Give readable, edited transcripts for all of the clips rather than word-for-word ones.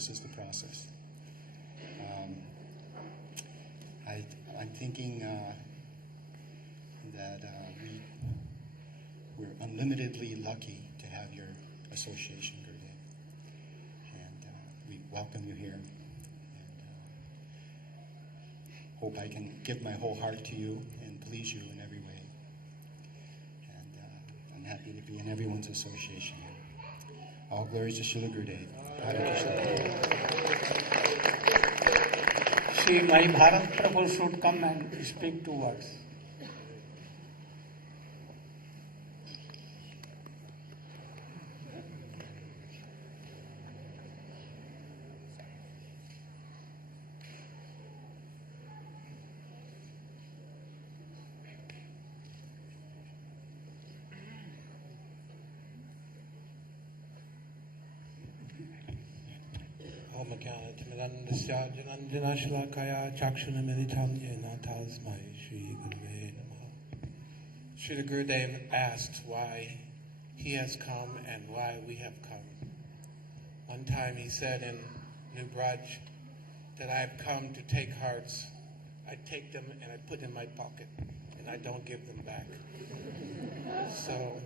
this is the process. I'm thinking that we're unlimitedly lucky to have your association, Gurudev. And we welcome you here. And hope I can give my whole heart to you and please you in every way. And I'm happy to be in everyone's association here. All glories to Srila Gurudeva. Hare Krishna. See, my Bharat Prabhu should come and speak 2 words. Srila Gurudeva asked why he has come and why we have come. One time he said in New Braj that I have come to take hearts. I take them and I put in my pocket and I don't give them back. So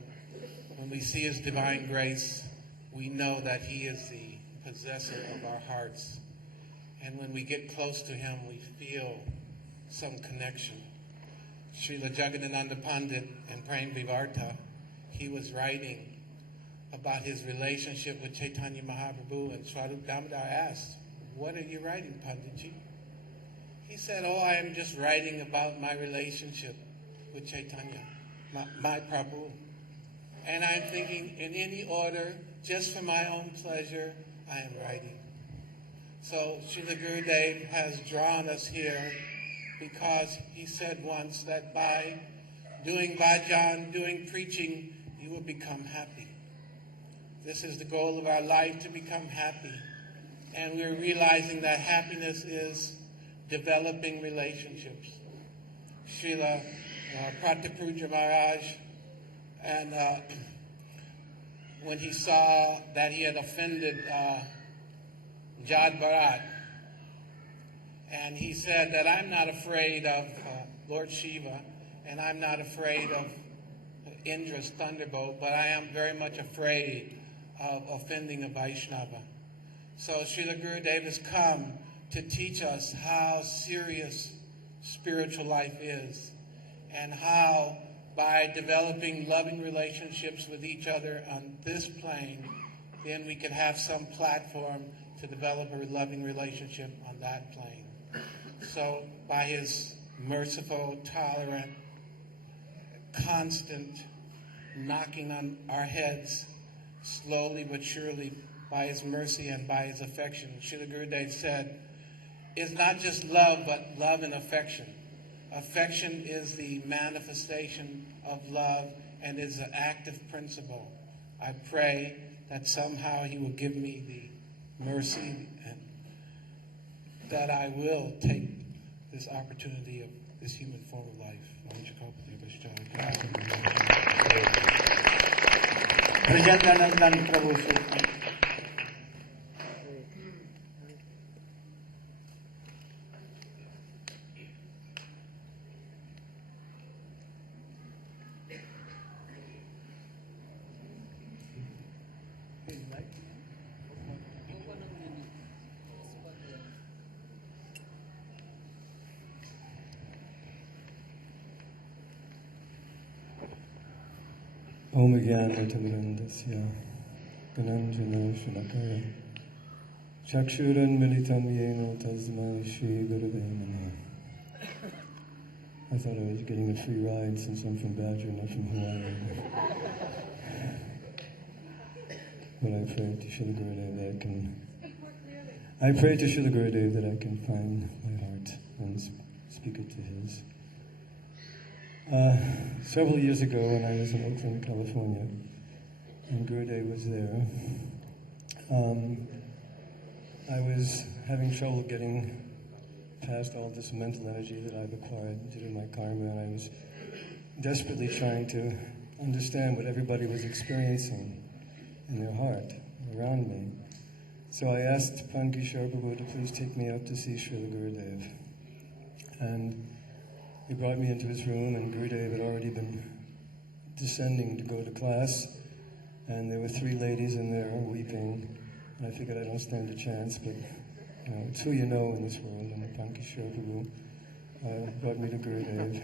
when we see his divine grace, we know that he is the possessor of our hearts. And when we get close to him, we feel some connection. Srila Jagadananda Pandit in Prem Vivarta, he was writing about his relationship with Chaitanya Mahaprabhu, and Swarup Damodar asked, "What are you writing, Panditji?" He said, "Oh, I am just writing about my relationship with Chaitanya, my Prabhu." And I'm thinking, in any order, just for my own pleasure, I am writing. So Srila Gurudeva has drawn us here because he said once that by doing bhajan, doing preaching, you will become happy. This is the goal of our life, to become happy. And we're realizing that happiness is developing relationships. Srila Pratapuja Maharaj, and when he saw that he had offended Jad Bharat, and he said that I'm not afraid of Lord Shiva, and I'm not afraid of Indra's thunderbolt, but I am very much afraid of offending a Vaishnava. So Srila Gurudeva has come to teach us how serious spiritual life is, and how by developing loving relationships with each other on this plane, then we can have some platform to develop a loving relationship on that plane. So by his merciful, tolerant, constant knocking on our heads, slowly but surely, by his mercy and by his affection, Srila Gurudeva said, it's not just love, but love and affection. Affection is the manifestation of love and is an active principle. I pray that somehow he will give me the mercy and that I will take this opportunity of this human form of life. Prajandanandan Prabhu should come. Om Jnanatamrandasya Gananjana Shalakaya Chakshuran Militam Yeno Tasmai Shri Gurudeva Namaha. I thought I was getting a free ride since I'm from Badger, not from Hawaii. But I pray to Srila Gurudeva that I pray to Srila Gurudeva that I can find my heart and speak it to his. Several years ago when I was in Oakland, California, and Gurudev was there, I was having trouble getting past all this mental energy that I've acquired due to my karma, and I was desperately trying to understand what everybody was experiencing in their heart around me. So I asked Pankishore Prabhu to please take me up to see Srila Gurudeva. And he brought me into his room, and Gurudev had already been descending to go to class, and there were 3 ladies in there weeping. And I figured I don't stand a chance, but it's who you know in this world. And Pankishore Prabhu brought me to Gurudev.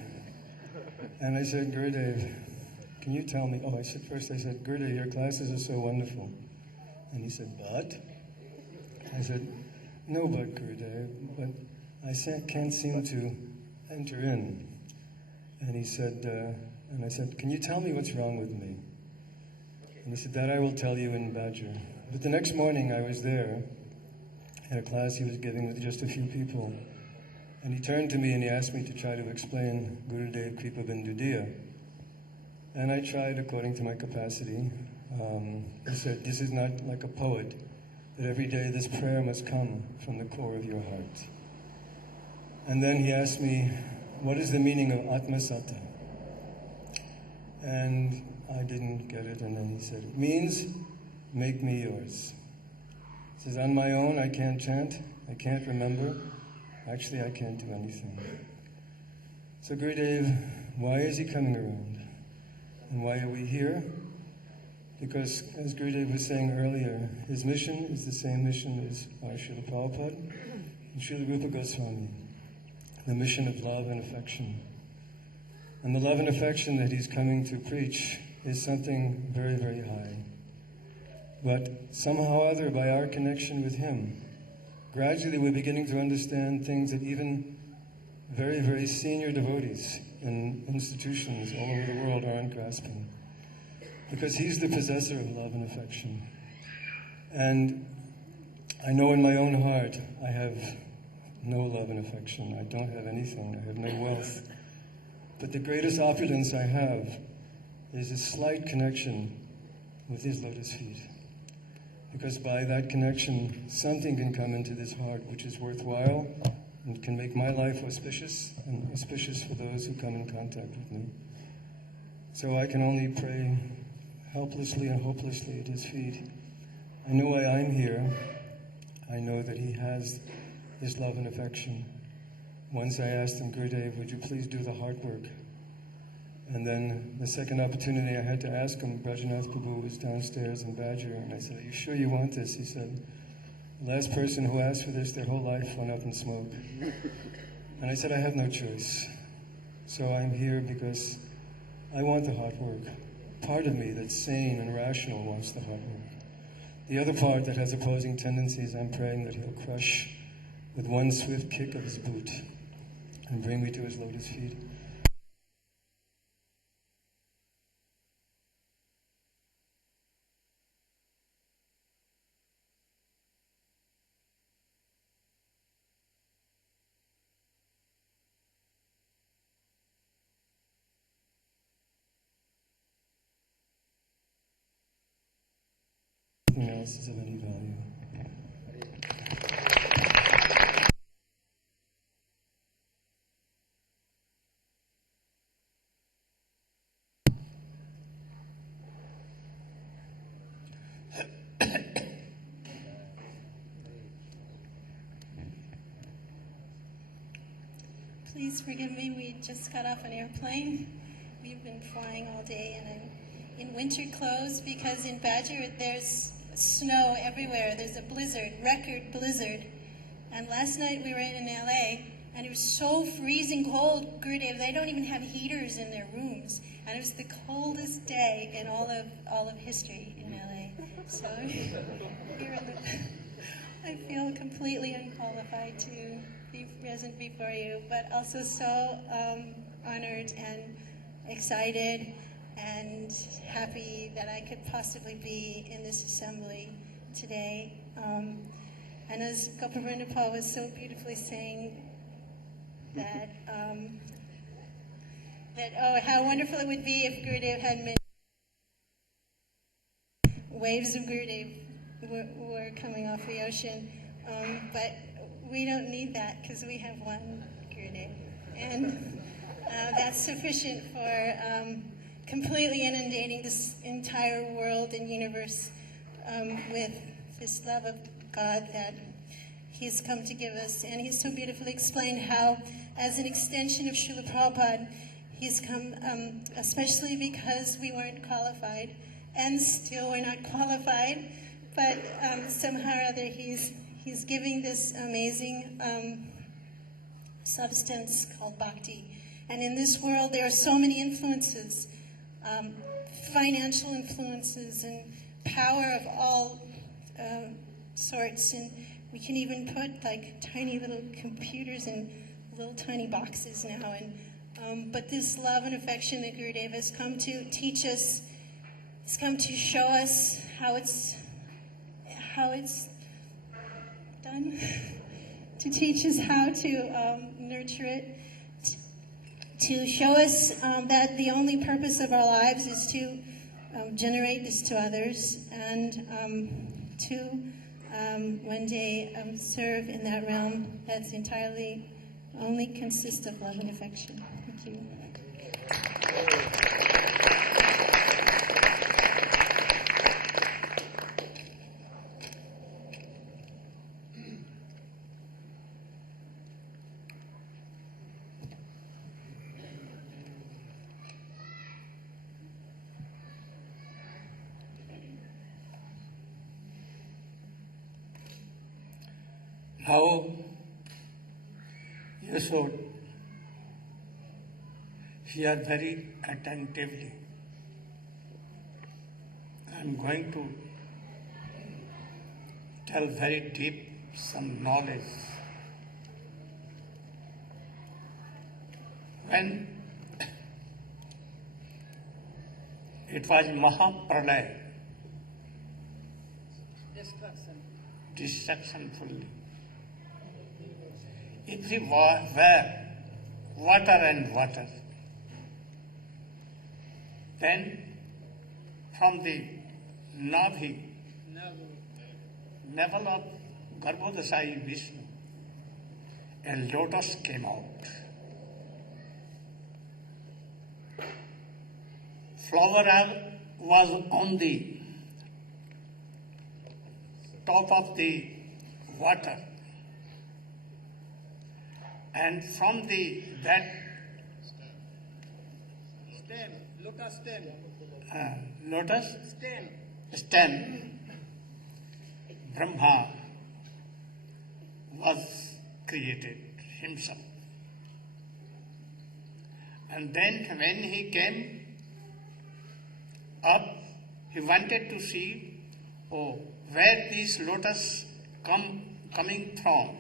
And I said, Gurudev, can you tell me, I said, Gurudev, your classes are so wonderful. And he said, but? I said, no, but Gurudev, but I can't seem to enter in. And he said, and I said, can you tell me what's wrong with me? And he said, that I will tell you in Badger. But the next morning I was there at a class he was giving with just a few people. And he turned to me and he asked me to try to explain Gurudev Kripa Bindudiya. And I tried according to my capacity. He said, this is not like a poet, that every day this prayer must come from the core of your heart. And then he asked me, what is the meaning of Atmasata? And I didn't get it, and then he said, it means, make me yours. He says, on my own I can't chant, I can't remember, actually I can't do anything. So Gurudev, why is he coming around? And why are we here? Because, as Gurudev was saying earlier, his mission is the same mission as our Srila Prabhupada and Srila Rupa Goswami, the mission of love and affection. And the love and affection that he's coming to preach is something very, very high. But somehow or other, by our connection with him, gradually we're beginning to understand things that even very, very senior devotees in institutions all over the world aren't grasping. Because he's the possessor of love and affection. And I know in my own heart I have no love and affection. I don't have anything. I have no wealth. But the greatest opulence I have is a slight connection with his lotus feet. Because by that connection, something can come into this heart which is worthwhile and can make my life auspicious and auspicious for those who come in contact with me. So I can only pray helplessly and hopelessly at his feet. I know why I'm here. I know that he has his love and affection. Once I asked him, Gurudev, would you please do the heart work? And then the second opportunity I had to ask him, Brajanath Prabhu was downstairs in Badger, and I said, are you sure you want this? He said, the last person who asked for this, their whole life went up in smoke. And I said, I have no choice. So I'm here because I want the heart work. Part of me that's sane and rational wants the heart work. The other part that has opposing tendencies, I'm praying that he'll crush with one swift kick of his boot and bring me to his lotus feet. Nothing else is of any value. Please forgive me, we just got off an airplane. We've been flying all day, and I'm in winter clothes because in Badger there's snow everywhere. There's a blizzard, record blizzard. And last night we were in LA, and it was so freezing cold, Gurudev, they don't even have heaters in their rooms. And it was the coldest day in all of history in LA. So here in the, I feel completely unqualified to be present before you, but also so honored and excited and happy that I could possibly be in this assembly today. And as Gopavrinda Paul was so beautifully saying, that how wonderful it would be if Gurudev had many waves of Gurudev were coming off the ocean, but we don't need that because we have one Gurudev, and that's sufficient for completely inundating this entire world and universe with this love of God that He's come to give us. And He so beautifully explained how, as an extension of Srila Prabhupada, He's come especially because we weren't qualified, and still we're not qualified, but somehow or other He's giving this amazing substance called Bhakti. And in this world, there are so many influences, financial influences and power of all sorts. And we can even put like tiny little computers in little tiny boxes now. And but this love and affection that Gurudeva has come to teach us, has come to show us how it's done, to teach us how to nurture it, to show us that the only purpose of our lives is to generate this to others, and to one day serve in that realm that's entirely only consists of love and affection. Thank you. Now you should hear very attentively. I am going to tell very deep some knowledge. When it was Mahapralaya, destruction fully. Everywhere water and water. Then from the navel of Garbhodasai Vishnu, a lotus came out. Flower was on the top of the water, and from that lotus stem, Brahma was created himself. And then when he came up, he wanted to see, where these lotus coming from,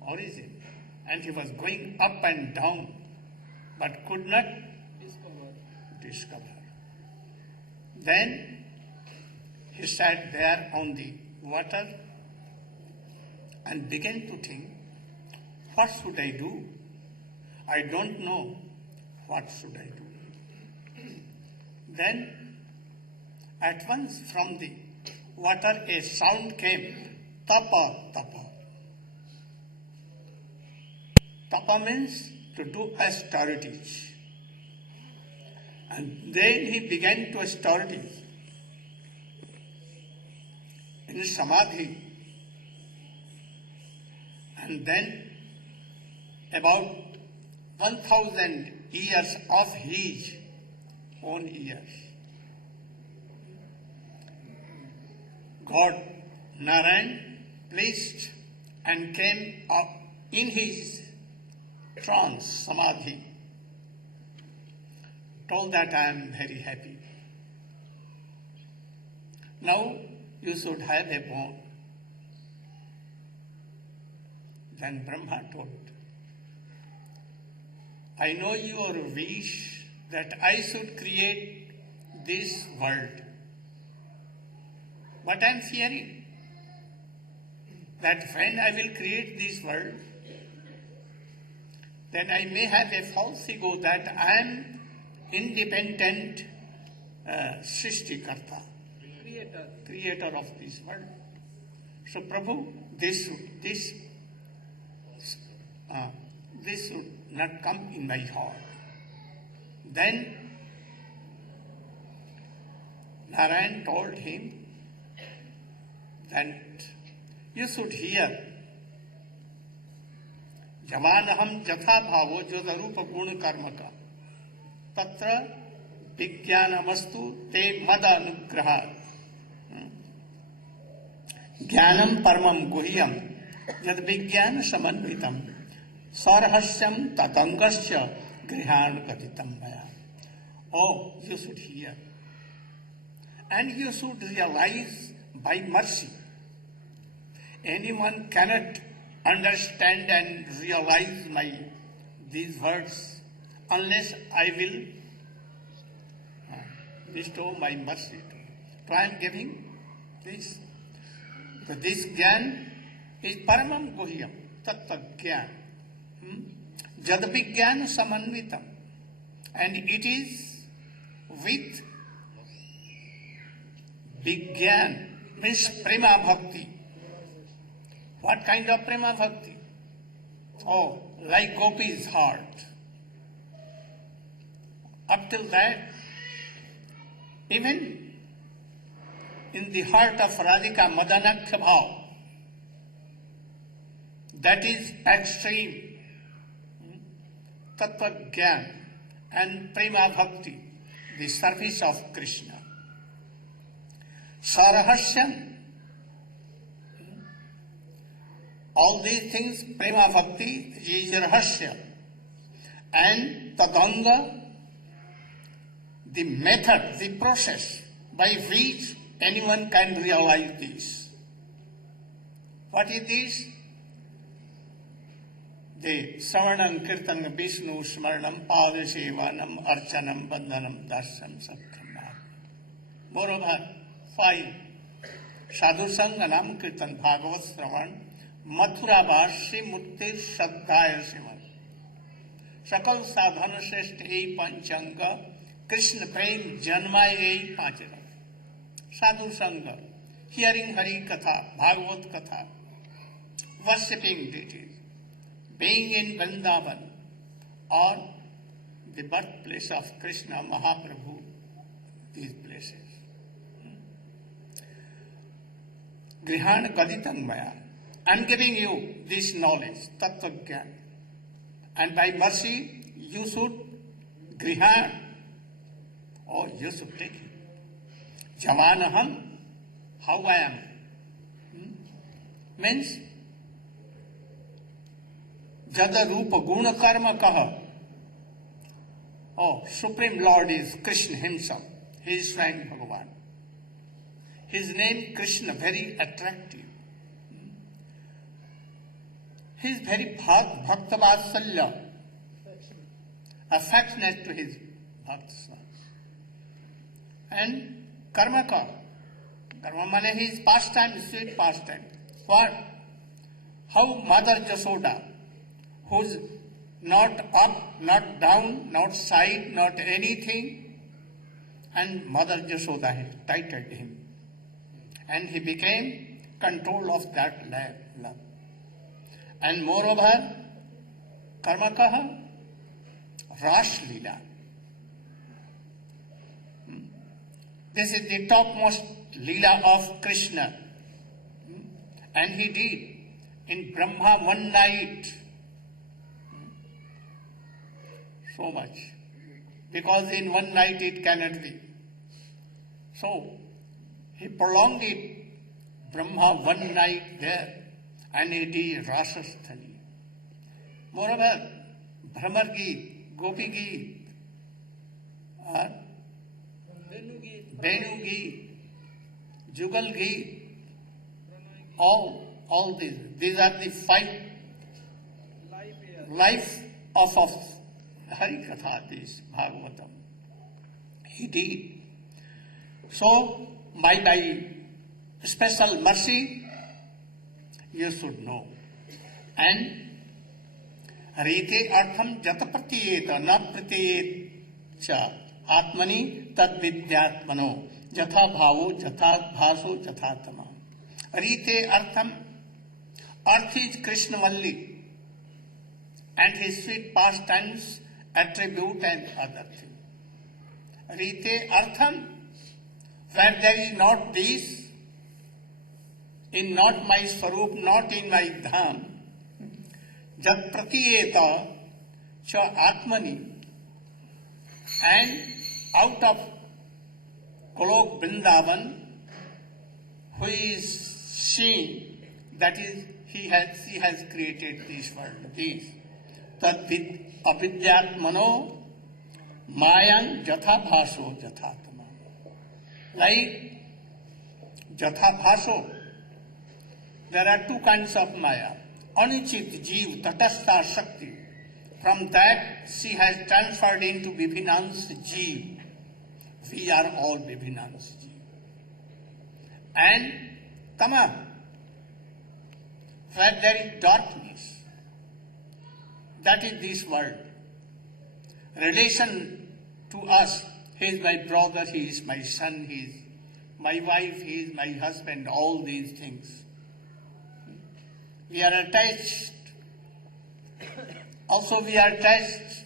origin. And he was going up and down, but could not discover. Then he sat there on the water and began to think, what should I do? I don't know what should I do. Then at once from the water a sound came, tapa, tapa. Tapa means to do austerities. And then he began to austerities in samadhi. And then about 1,000 years of his own years, God Narayana placed and came up in his trance, samadhi, told that I am very happy. Now you should have a bone. Then Brahma told, I know your wish that I should create this world. But I am fearing that when I will create this world, then I may have a false ego that I am independent Srishtikarta, creator of this world. So Prabhu, this should not come in my heart. Then Narayana told him that you should hear. Javanaham jatha bhavo jyoda rupa guna karmaka tatra vijnanamastu te mada anugraha jnanam paramam guhyam yad vijnana samanvitam sarhasyam tatangasya grihan katitam maya. Oh, you should hear. And you should realize by mercy. Anyone cannot understand and realize these words unless I will bestow my mercy to you. So I am giving this. So this Gyan is Paramam Guhyam, Tattva Gyan. Jad Vigyan Samanvitam. And it is with Vigyan, means Prema Bhakti. What kind of Prema Bhakti? Oh, like Gopi's heart. Up till that, even in the heart of Radhika Madanakhya Bhav, that is extreme Tattva Gyan and Prema Bhakti, the service of Krishna. Sarhasyam, all these things, Prema Bhakti is Rahasya. And Tadanga, the method, the process by which anyone can realize this. What is this? The Savanam, Kirtanam, Vishnu, Smaranam, Padasevanam, Archanam, Bandhanam, Darsam, Sakyam. Moreover, 5. Sadhu Sangha Nam Kirtan Bhagavat Sravan, Mathura Bhashri Mukti Shraddhaya Sivan. Sakal Sadhana Shrestha Ei Panchanga, Krishna Prem Janmaya Ei Panchara. Sadhu Sangha, hearing Hari Katha, Bhagavat Katha, worshipping deities, being in Vrindavan or the birthplace of Krishna Mahaprabhu, these places. Grihan Gaditam Maya. I am giving you this knowledge, Tattva Gyan. And by mercy, you should Grihan, or you should take it. Javanaham, how I am. Means, Jada Rupa Guna Karma Kaha. Oh, Supreme Lord is Krishna himself. He is Swami Bhagavan. His name Krishna, very attractive. He is very Bhaktavasalya, affectionate to his bhaktas. And Karmaka. Karma mane his pastime, sweet pastime. What? How Mother Jasoda, who's not up, not down, not side, not anything, and Mother Jasoda has tightened him. And he became control of that love. And moreover, Karmakaha, Ras Leela. This is the topmost Leela of Krishna. And he did in Brahma one night. So much. Because in one night it cannot be. So, he prolonged it, Brahma one night there, and he did Rasasthani. Moreover, Brahmar Geet, Gopi Geet, Venu Geet, Jugal Geet, all these are the 5 life of Harikatha, this Bhagavatam. He did. So, by special mercy, you should know. And Rite Artham Jata Pratiyeta Na Pratiyet Cha Atmani Tad Vidyatmano Jatha Bhavo Jatha Bhaso Jathatama. Rite Artham, Arth is Krishna Valli and his sweet pastimes, attribute and other things. Rite Artham, where there is not this, in not my Swarup, not in my Dham, Jat Pratiyeta Cha Atmani, and out of Golok Vrindavan, who is seeing, that is, she has created this world, this. Tad avidyatmano mayang jatha bhaso jathatma. Like jatha bhaso, there are two kinds of maya. Anichit jeev tatastha shakti. From that she has transferred into Vibhinans jeev. We are all Vibhinans jeev. And tama, where there is darkness, that is this world. Relation to us, he is my brother, he is my son, he is my wife, he is my husband, all these things. We are attached. Also we are attached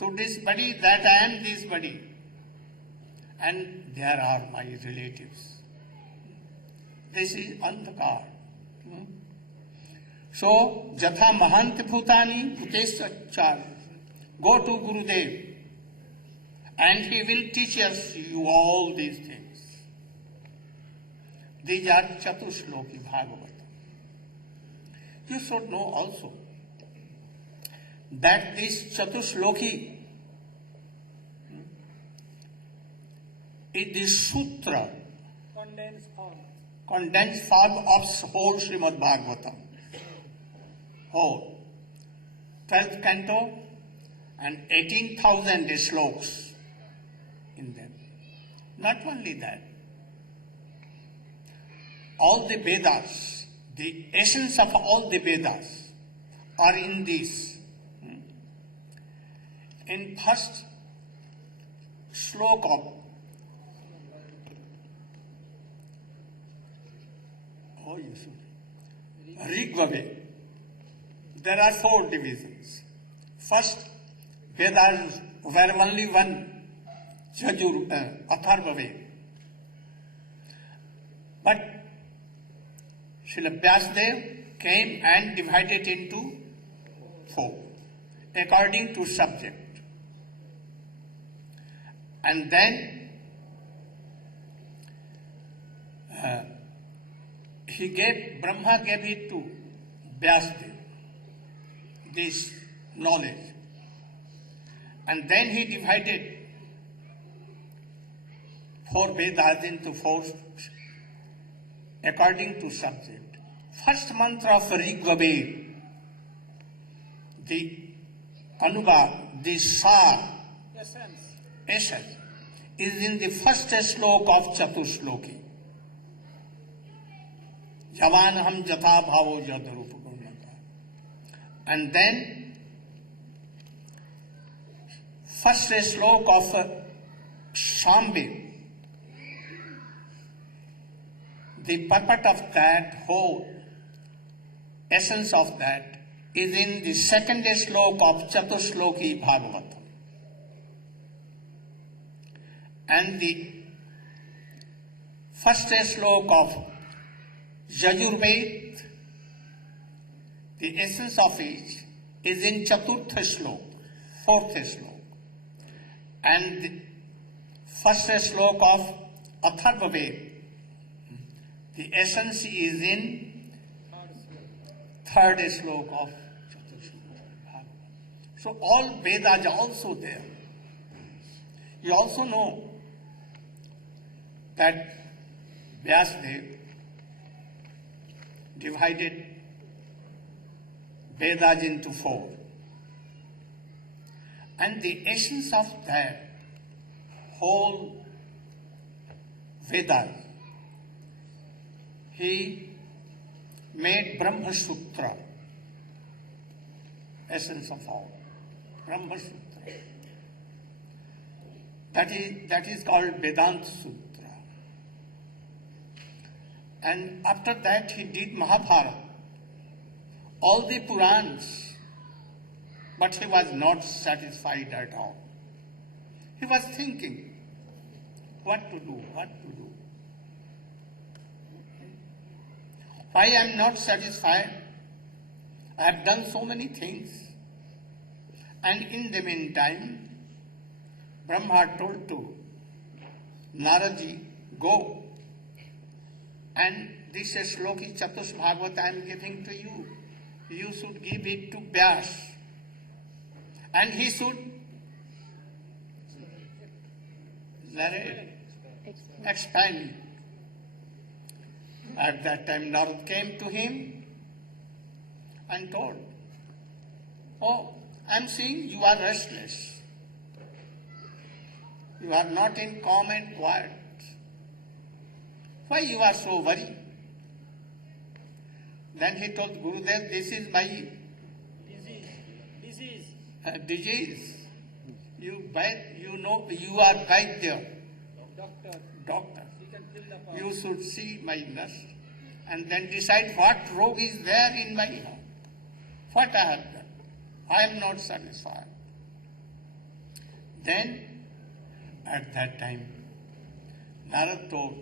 to this body, that I am this body. And there are my relatives. This is Andhakar. So, Jatha Mahanti Bhutani Bhutesachar. Go to Gurudev and he will teach us you all these things. These are Chatushloki Bhagavata. You should know also that this Chatushloki is the sutra, condensed form of whole Srimad Bhagavatam. Whole 12th canto and 18,000 slokas in them. Not only that, all the Vedas, the essence of all the Vedas are in this. In first sloka of Rigveda, there are 4 divisions. First, Vedas were only one, Atharva Veda. But Srila Vyasadeva came and divided into 4, according to subject. And then Brahma gave it to Vyasadeva, this knowledge. And then he divided 4 Vedas into 4 according to subject. First mantra of Rigveda, the Anuga, the Sar, essence, is in the first sloka of Chatushloki. Javanaham jatha bhavo jadarupa gunyaka. And then, first sloka of Shambhav, the purport of that whole, essence of that, is in the second sloka of Chatushloki Bhagavatam. And the first sloka of Yajurveda, the essence of it is in Chaturtha Sloka, 4th sloka. And the first sloka of Atharva Veda, the essence is in 3rd sloka of Chaturshloka. So all Vedas are also there. You also know that Vyasadeva divided Vedas into 4. And the essence of that whole Vedas, he made Brahma Sutra, essence of all. Brahma Sutra. That is called Vedanta Sutra. And after that he did Mahabharata, all the Purans, but he was not satisfied at all. He was thinking, what to do. Why I am not satisfied? I have done so many things. And in the meantime, Brahma told to Naradi, go. And this Shloki Chatus Bhagavata I am giving to you. You should give it to Vyas. And he should narrate, explain it. At that time, Narad came to him and told, oh, I am seeing you are restless. You are not in calm and quiet. Why you are so worried? Then he told Gurudev, this is my disease. You know, you are right there. Doctor. You should see my nurse and then decide what rogue is there in my heart. What I have done. I am not satisfied. Then, at that time, Narad told,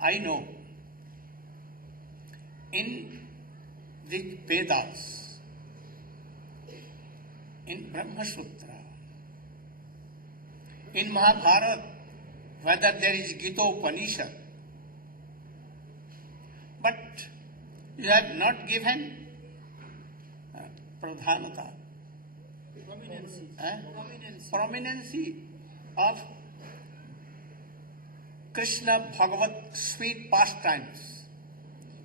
I know in the Vedas, in Brahma Sutra, in Mahabharata, whether there is Gita Upanishad, but you have not given pradhanata, prominence of Krishna Bhagavat sweet pastimes.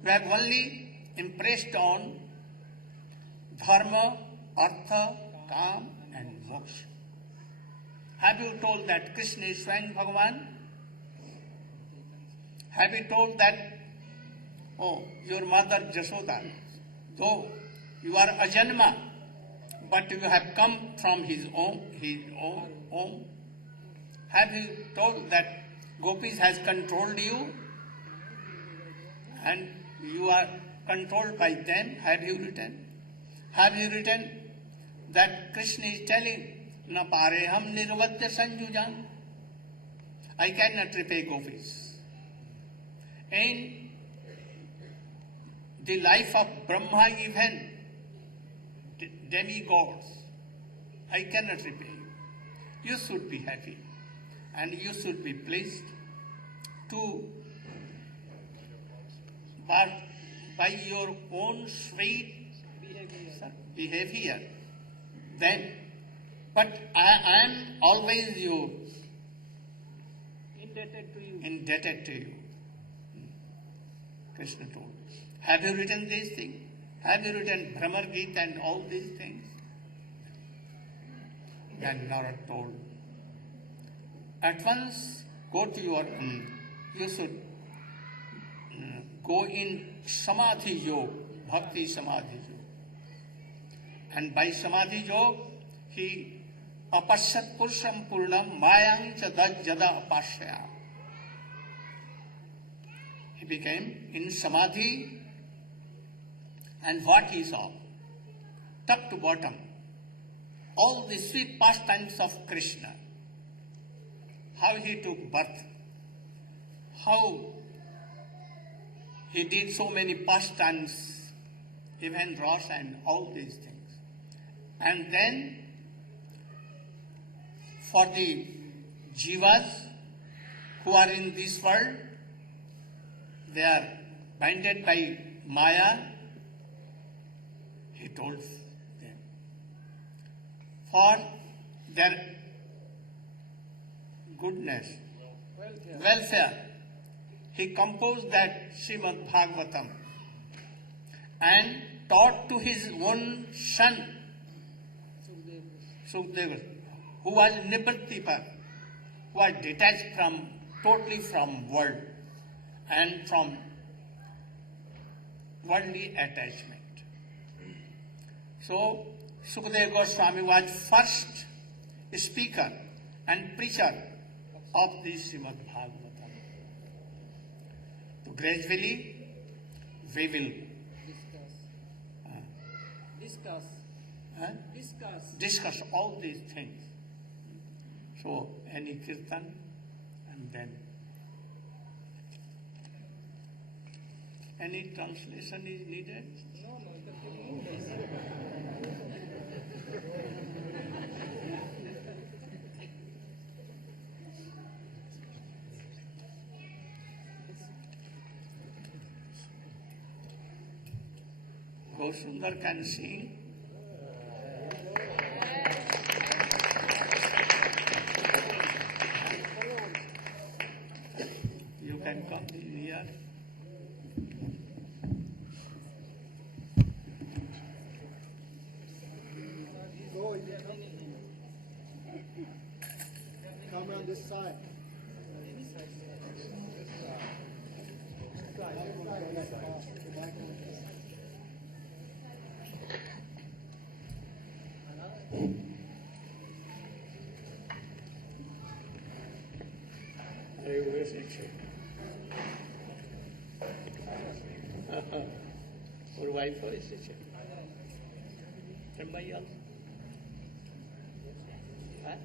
You have only impressed on dharma, artha, kam and moksha. Have you told that Krishna is Swayam Bhagavan? Have you told that, oh, your mother Jashoda, though you are Ajanma, but you have come from his own? Have you told that Gopis has controlled you and you are controlled by them? Have you written? Have you written that Krishna is telling, Na pareham nirvatya sanjujan? I cannot repay Gopis. In the life of Brahma, even demigods, I cannot repay you. You should be happy and you should be pleased to, but by your own sweet behavior. Then, but I am always yours, indebted to you. Krishna told. Have you written these things? Have you written Brahma Gita and all these things? Then Narad told, at once go to your, you should go in Samadhi Yoga, Bhakti Samadhi Yoga. And by Samadhi Yoga, he apashat purusham purnam mayang jada apashya. He became in Samadhi, and what he saw, top to bottom, all the sweet pastimes of Krishna, how he took birth, how he did so many pastimes, even Rasa and all these things. And then, for the jivas who are in this world, they are binded by Maya, he told them. For their goodness, welfare, he composed that Srimad Bhagavatam and taught to his own son, Sukadeva, who was Nibbattipa, who was detached totally from world and from worldly attachment. So, Sukadeva Goswami was first speaker and preacher of this Srimad Bhagavatam. So gradually, we will discuss all these things. So, any kirtan and then Any translation is needed? Sundar can sing. You can come in here. Come around this side. Or wife or sister? Somebody else? Huh?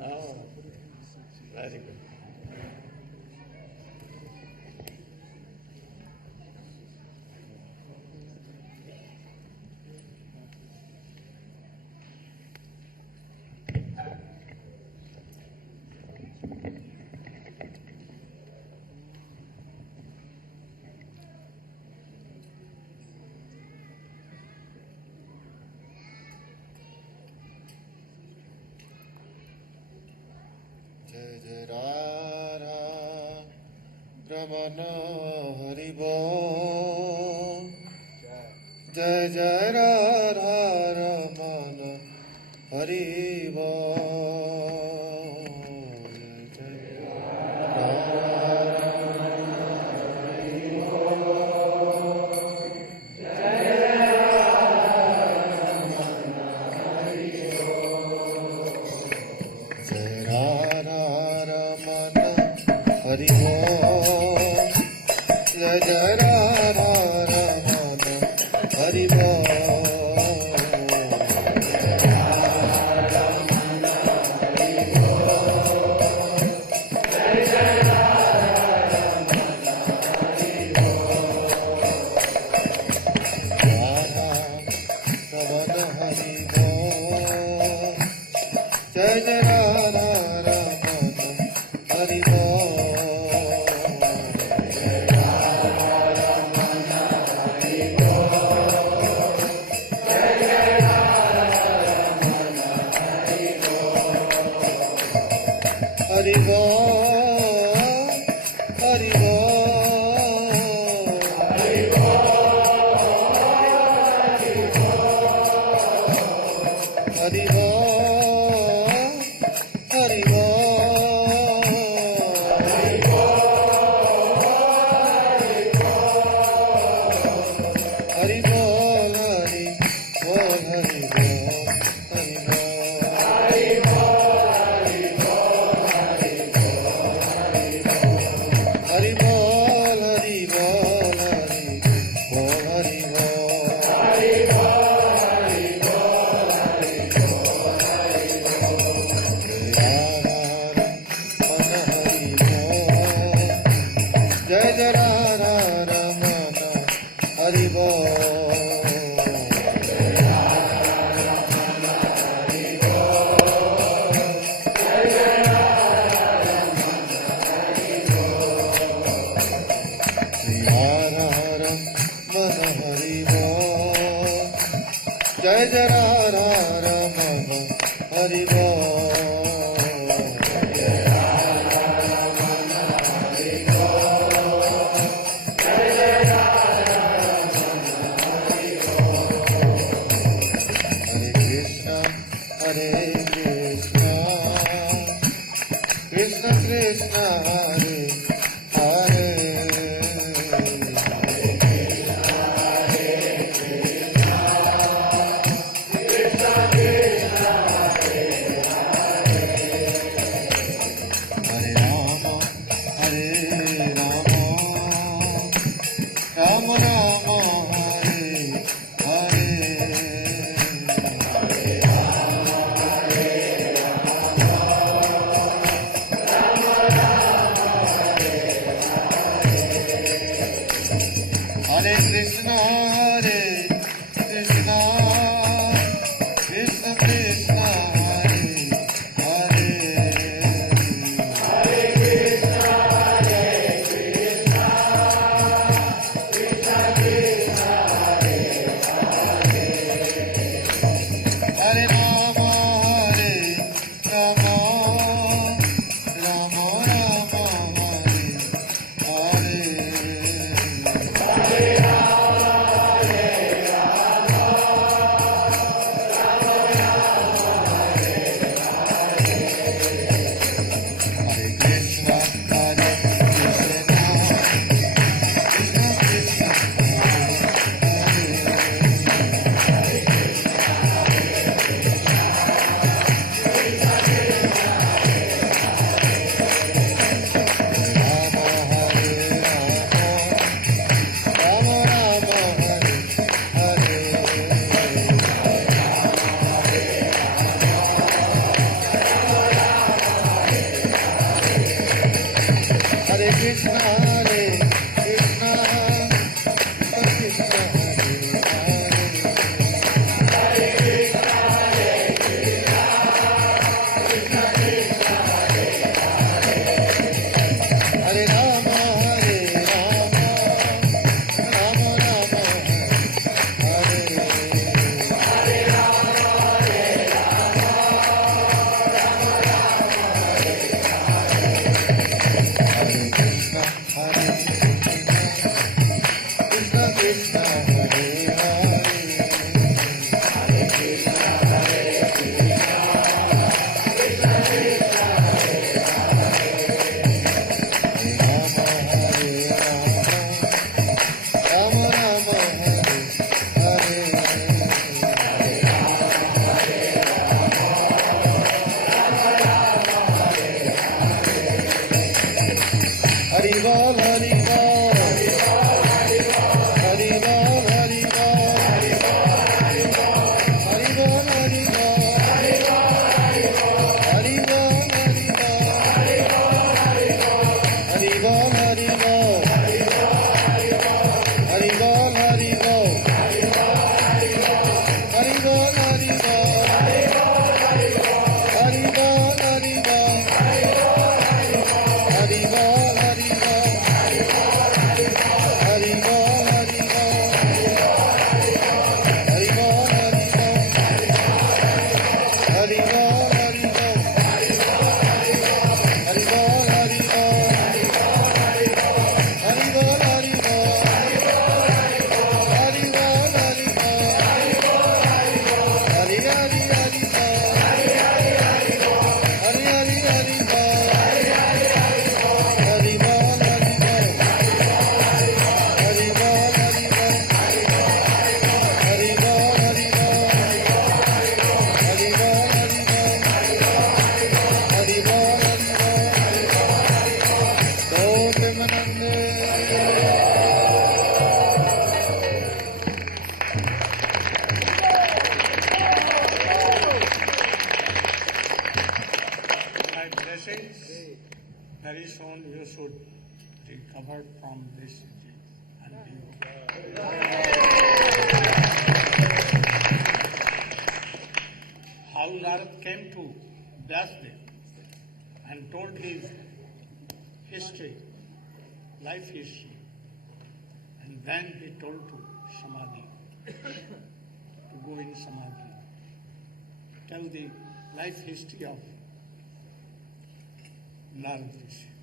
Oh, very good. Jai Jai Radha Ramana Hari Bol. Jai Jai Radha Ramana Hari Bol. Jai Radha Ramana Hari Bol. Jai Jai Radha Ramana Hari Bol. Radha Ramana Hari Bol. Jai Jai Radha Ramana Hari Bol. Hari Bol, Hari Bol, Hari Bol, Hari Bol, Hari Jai Jai Radha Ramana Hari Bol. Jai Jai Radha Ramana Hari Bol. Hare Krishna, Krishna Krishna, Hare Hare. Hare Rishiji and you. How Narad came to Vyasdev and told his history, life history, and then he told to Samadhi, to go in Samadhi. Tell the life history of Narad Rishi.